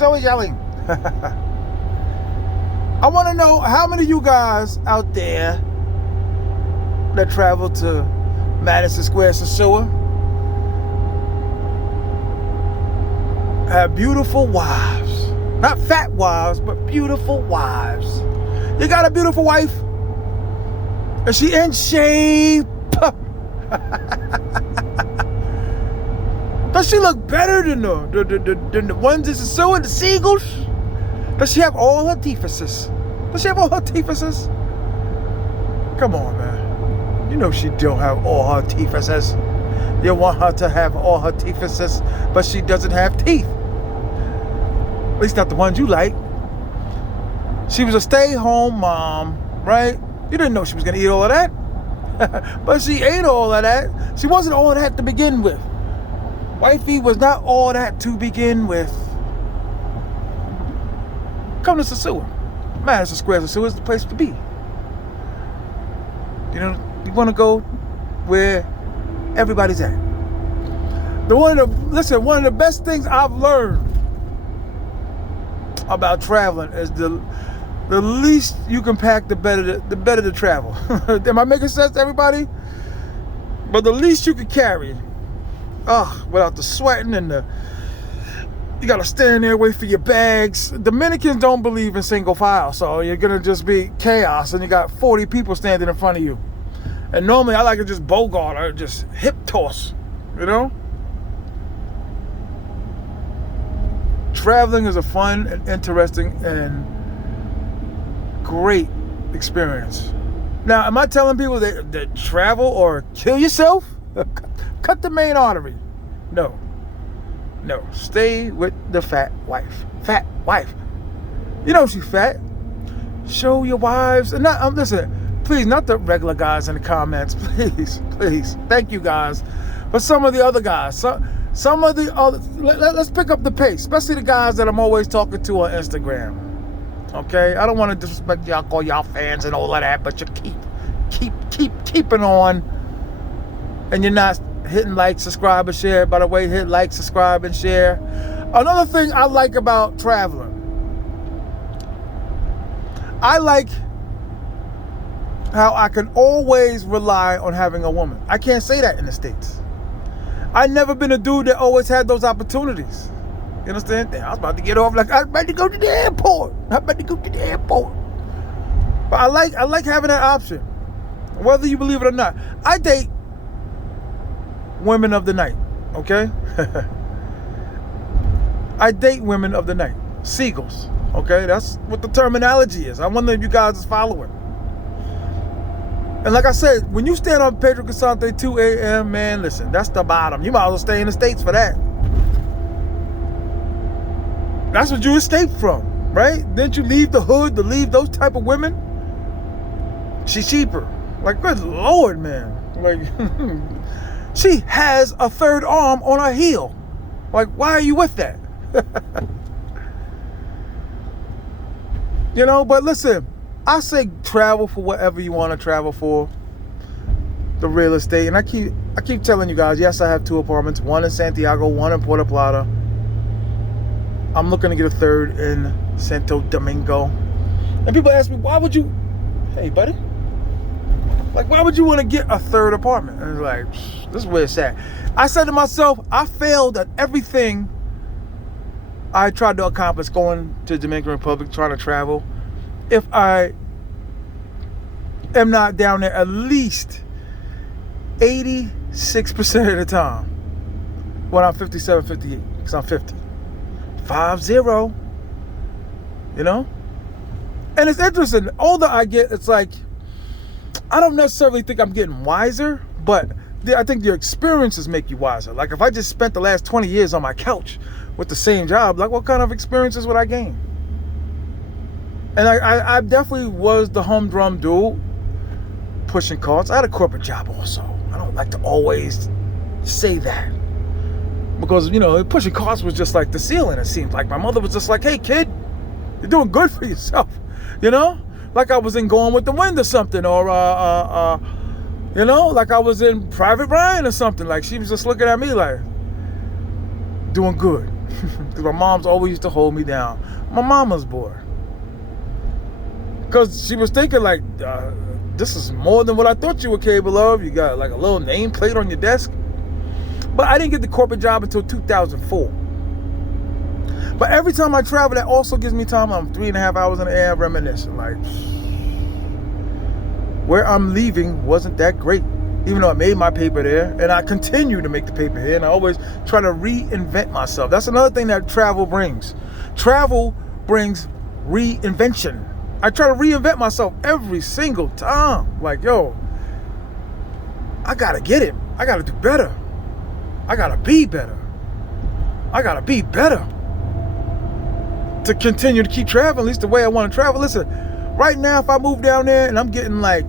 He's always yelling. I want to know how many of you guys out there that travel to Madison Square, Sosua, have beautiful wives. Not fat wives, but beautiful wives. You got a beautiful wife? Is she in shape? Does she look better than the ones in Sosua, the seagulls? Does she have all her teethuses? Does she have all her teethuses? Come on, man. You know she don't have all her teethuses. You want her to have all her teethuses, but she doesn't have teeth. At least not the ones you like. She was a stay-home mom, right? You didn't know she was going to eat all of that. But she ate all of that. She wasn't all that to begin with. Wifey was not all that to begin with. Come to Sosua. Madison Square, Sosua is the place to be. You know, you want to go where everybody's at. One of the best things I've learned about traveling is the least you can pack, the better to travel. Am I making sense to everybody? But the least you can carry, without the sweating and you gotta stand there, wait for your bags. Dominicans don't believe in single file, so you're gonna just be chaos, and you got 40 people standing in front of you. And normally I like to just bogart or just hip toss, you know? Traveling is a fun and interesting and great experience. Now, am I telling people that travel or kill yourself? Cut the main artery. No. Stay with the fat wife. Fat wife. You know she's fat. Show your wives. And listen, please, not the regular guys in the comments. Please. Thank you, guys. But some of the other guys. Some of the other. Let's pick up the pace. Especially the guys that I'm always talking to on Instagram. Okay? I don't want to disrespect y'all, call y'all fans and all of that, but you keeping on. And you're not hitting like, subscribe, and share. By the way, hit like, subscribe, and share. Another thing I like about traveling, I like how I can always rely on having a woman. I can't say that in the States. I've never been a dude that always had those opportunities. You understand? I was about to get off like I'm about to go to the airport. But I like having that option. Whether you believe it or not. I date women of the night, okay? I date women of the night. Seagulls, okay? That's what the terminology is. I wonder if you guys is following. And like I said, when you stand on Pedro Casante 2 a.m., man, listen, that's the bottom. You might as well stay in the States for that. That's what you escaped from, right? Didn't you leave the hood to leave those type of women? She's cheaper. Like, good Lord, man. Like, she has a third arm on her heel. Like, why are you with that? You know, but listen, I say travel for whatever you want to travel for. The real estate. And I keep telling you guys, yes, I have 2 apartments. One in Santiago, one in Puerto Plata. I'm looking to get a third in Santo Domingo. And people ask me, why would you... Hey, buddy. Like, why would you want to get a third apartment? And it's like, this is where it's at. I said to myself, I failed at everything I tried to accomplish going to the Dominican Republic, trying to travel. If I am not down there at least 86% of the time when I'm 57, 58, because I'm 50. 50, you know? And it's interesting. The older I get, it's like, I don't necessarily think I'm getting wiser, but I think your experiences make you wiser. Like, if I just spent the last 20 years on my couch with the same job, like, what kind of experiences would I gain? And I definitely was the humdrum dude pushing carts. I had a corporate job also. I don't like to always say that. Because, you know, pushing carts was just like the ceiling, it seemed like. My mother was just like, hey, kid, you're doing good for yourself. You know? Like I was in Going with the Wind or something. Or, you know, like I was in Private Ryan or something. Like, she was just looking at me like, doing good. Because my mom's always used to hold me down. My mama's boy. Because she was thinking like, this is more than what I thought you were capable of. You got like a little nameplate on your desk. But I didn't get the corporate job until 2004. But every time I travel, that also gives me time. I'm 3.5 hours in the air reminiscing. Like, where I'm leaving wasn't that great. Even though I made my paper there, and I continue to make the paper here, and I always try to reinvent myself. That's another thing that travel brings. Travel brings reinvention. I try to reinvent myself every single time. Like, yo, I gotta get it. I gotta do better. I gotta be better. I gotta be better to continue to keep traveling, at least the way I want to travel. Listen, right now, if I move down there and I'm getting like,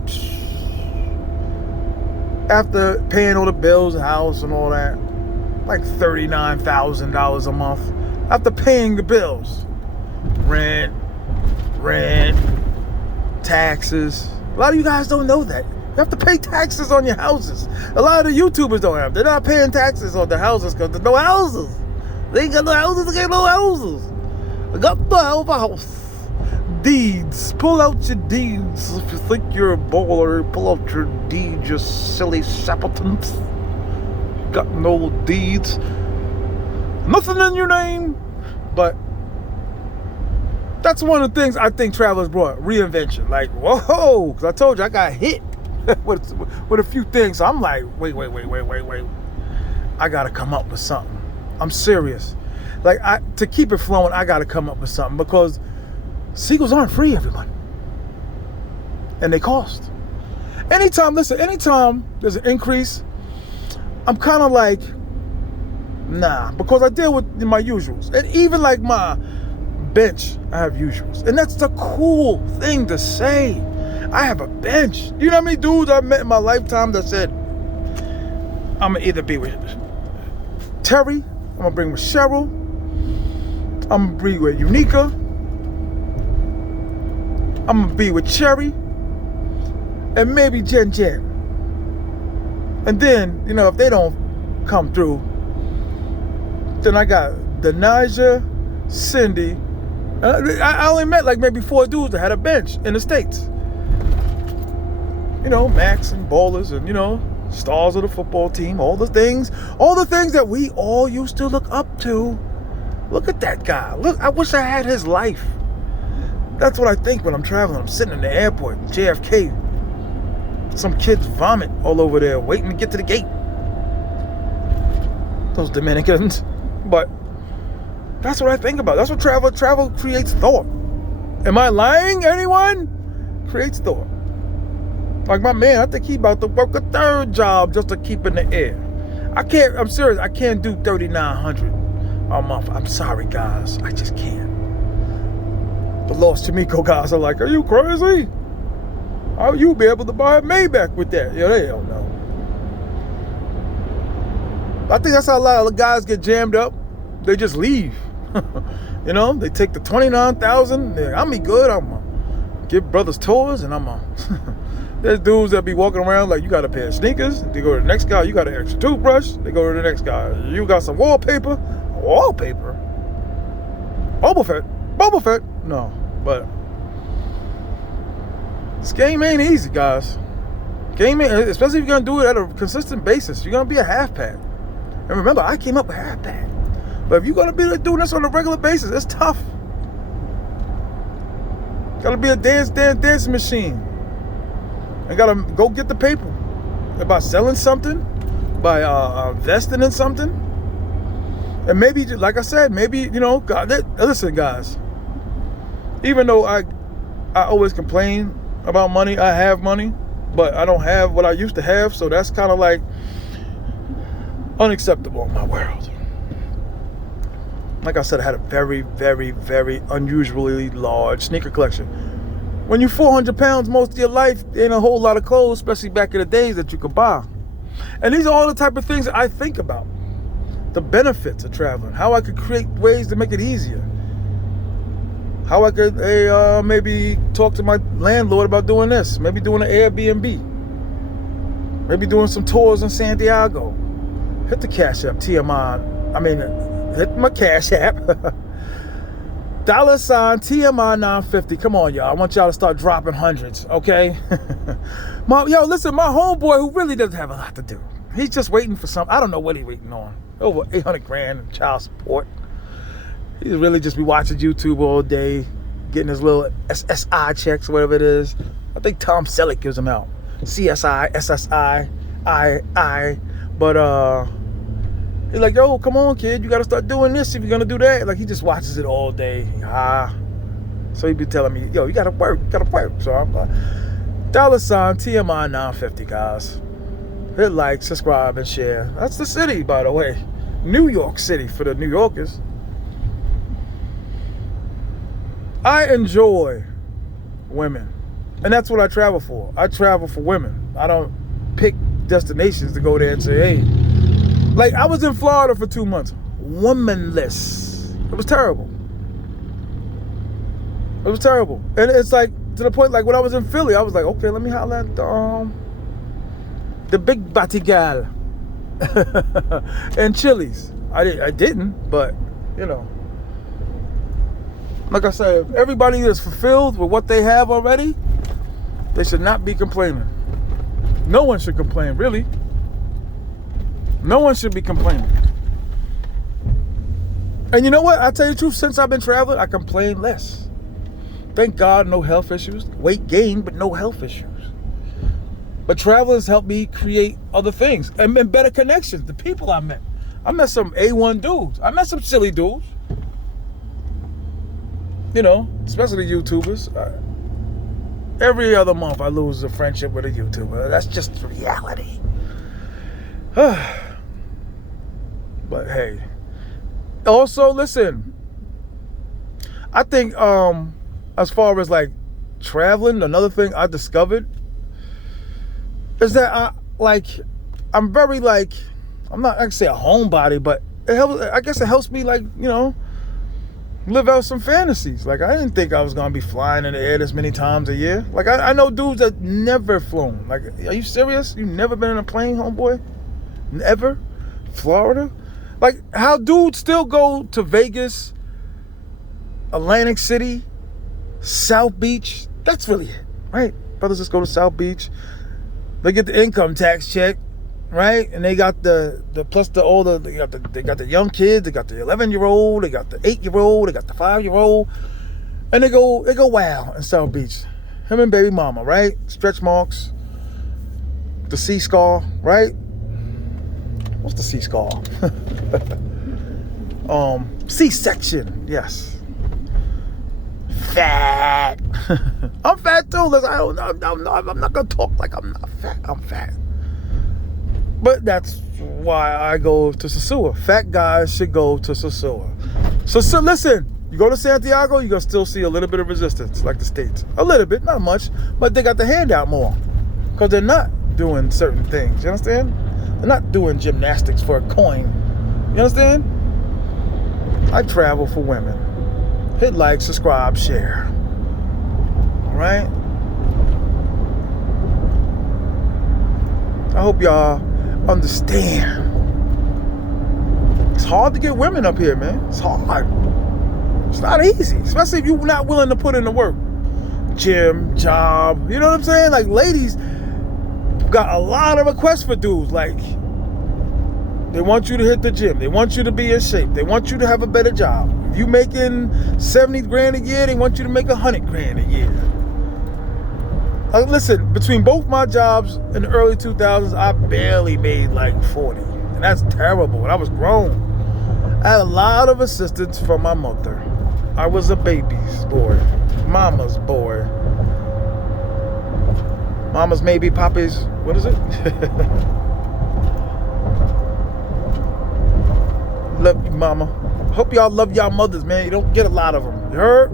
after paying all the bills, the house and all that, like $39,000 a month. After paying the bills, rent, taxes. A lot of you guys don't know that. You have to pay taxes on your houses. A lot of the YouTubers don't have. They're not paying taxes on the houses because there's no houses. They ain't got no houses, they got no houses. I got the house. Deeds. Pull out your deeds. If you think you're a baller, pull out your deeds, you silly simpletons. Got no deeds. Nothing in your name. But that's one of the things I think travelers brought. Reinvention. Like, whoa. Because I told you I got hit with a few things. So I'm like, wait. I got to come up with something. I'm serious. Like, to keep it flowing, I got to come up with something. Because seagulls aren't free, everybody. And they cost. Anytime there's an increase, I'm kind of like, nah. Because I deal with my usuals. And even like my bench, I have usuals. And that's the cool thing to say. I have a bench. You know how many dudes I've met in my lifetime that said, I'm going to either be with Terry, I'm going to bring with Cheryl, I'm going to be with Unica, I'm going to be with Cherry, and maybe Jen. And then, you know, if they don't come through, then I got Denaja, Cindy. I only met like maybe 4 dudes that had a bench in the States. You know, Max and Ballers and, you know, stars of the football team, all the things that we all used to look up to. Look at that guy. Look, I wish I had his life. That's what I think when I'm traveling. I'm sitting in the airport, JFK. Some kids vomit all over there, waiting to get to the gate. Those Dominicans. But that's what I think about. That's what travel creates thought. Am I lying, anyone? Creates thought. Like my man, I think he about to work a 3rd job just to keep in the air. I'm serious, I can't do $3,900 a month. I'm sorry, guys. I just can't. The Lost Chimico guys are like, are you crazy? How you be able to buy a Maybach with that? Yeah, they don't know. I think that's how a lot of guys get jammed up. They just leave. You know, they take the $29,000. I'm be good. I'm gonna give brothers tours, and there's dudes that be walking around like, you got a pair of sneakers. They go to the next guy, you got an extra toothbrush. They go to the next guy, you got some wallpaper. Wallpaper? Boba Fett? No, but this game ain't easy, guys. Especially if you're gonna do it at a consistent basis. You're gonna be a half pack. And remember, I came up with half pack. But if you're gonna be doing this on a regular basis, it's tough. Gotta be a dance machine. And gotta go get the paper. By selling something, by investing in something. And maybe, like I said, maybe, you know, listen, guys. Even though I always complain about money, I have money, but I don't have what I used to have, so that's kind of like unacceptable in my world. Like I said, I had a very, very, very unusually large sneaker collection. When you're 400 pounds most of your life, there ain't a whole lot of clothes, especially back in the days, that you could buy. And these are all the type of things that I think about. The benefits of traveling, how I could create ways to make it easier. How I could maybe talk to my landlord about doing this. Maybe doing an Airbnb. Maybe doing some tours in Santiago. Hit the Cash App, T.M.I. hit my Cash App. $ T.M.I 950. Come on, y'all. I want y'all to start dropping hundreds, okay? Listen, my homeboy who really doesn't have a lot to do. He's just waiting for something. I don't know what he's waiting on. Over 800 grand in child support. He's really just be watching YouTube all day, getting his little SSI checks, whatever it is. I think Tom Selleck gives them out. CSI, SSI, I. But he's like, yo, come on, kid, you gotta start doing this if you're gonna do that. Like, he just watches it all day. So he be telling me, yo, you gotta work. So I'm like, $ TMI 950, guys. Hit like, subscribe, and share. That's the city, by the way. New York City for the New Yorkers. I enjoy women. And that's what I travel for. I travel for women. I don't pick destinations to go there and say, hey. Like, I was in Florida for 2 months. Womanless. It was terrible. It was terrible. And it's like, to the point, like, when I was in Philly, I was like, okay, let me holler at the big Batigal. And Chili's. I didn't, but, you know. Like I said, if everybody is fulfilled with what they have already, they should not be complaining. No one should complain, really. No one should be complaining. And you know what? I tell you the truth, since I've been traveling, I complain less. Thank God, no health issues. Weight gain, but no health issues. But traveling has helped me create other things and better connections. The people I met. I met some A1 dudes. I met some silly dudes. You know, especially YouTubers. Every other month I lose a friendship with a YouTuber. That's just reality. But hey. Also, listen. I think as far as like traveling, another thing I discovered is that I'm very like, I'm not gonna say a homebody, but it helps. I guess it helps me, like, you know, live out some fantasies. Like, I didn't think I was gonna be flying in the air this many times a year. Like, I know dudes that never flown. Like, are you serious? You never been in a plane, homeboy? Never? Florida? Like, how dudes still go to Vegas, Atlantic City, South Beach. That's really it, right? Brothers just go to South Beach. They get the income tax check, right? And they got the plus the older, they got the young kids, they got the 11-year-old, they got the 8-year-old, they got the 5-year-old, and they go wow in South Beach. Him and baby mama, right? Stretch marks, the C scar, right? What's the C scar? C-section, yes. Fat. I'm fat too. Listen, I'm not gonna talk like I'm not fat. I'm fat. But that's why I go to Sosua. Fat guys should go to Sosua. So listen, you go to Santiago, you're gonna still see a little bit of resistance, like the States. A little bit, not much, but they got the handout more. Because they're not doing certain things. You understand? They're not doing gymnastics for a coin. You understand? I travel for women. Hit like, subscribe, share. Alright? I hope y'all understand. It's hard to get women up here, man. It's hard. It's not easy. Especially if you're not willing to put in the work. Gym, job. You know what I'm saying? Like, ladies got a lot of requests for dudes. Like, they want you to hit the gym. They want you to be in shape. They want you to have a better job. If you making 70 grand a year, they want you to make 100 grand a year. Listen, between both my jobs in the early 2000s, I barely made like 40. And that's terrible. And I was grown. I had a lot of assistance from my mother. I was a baby's boy. Mama's boy. Mama's maybe, Papa's, what is it? Love you, mama. Hope y'all love y'all mothers, man. You don't get a lot of them. You heard?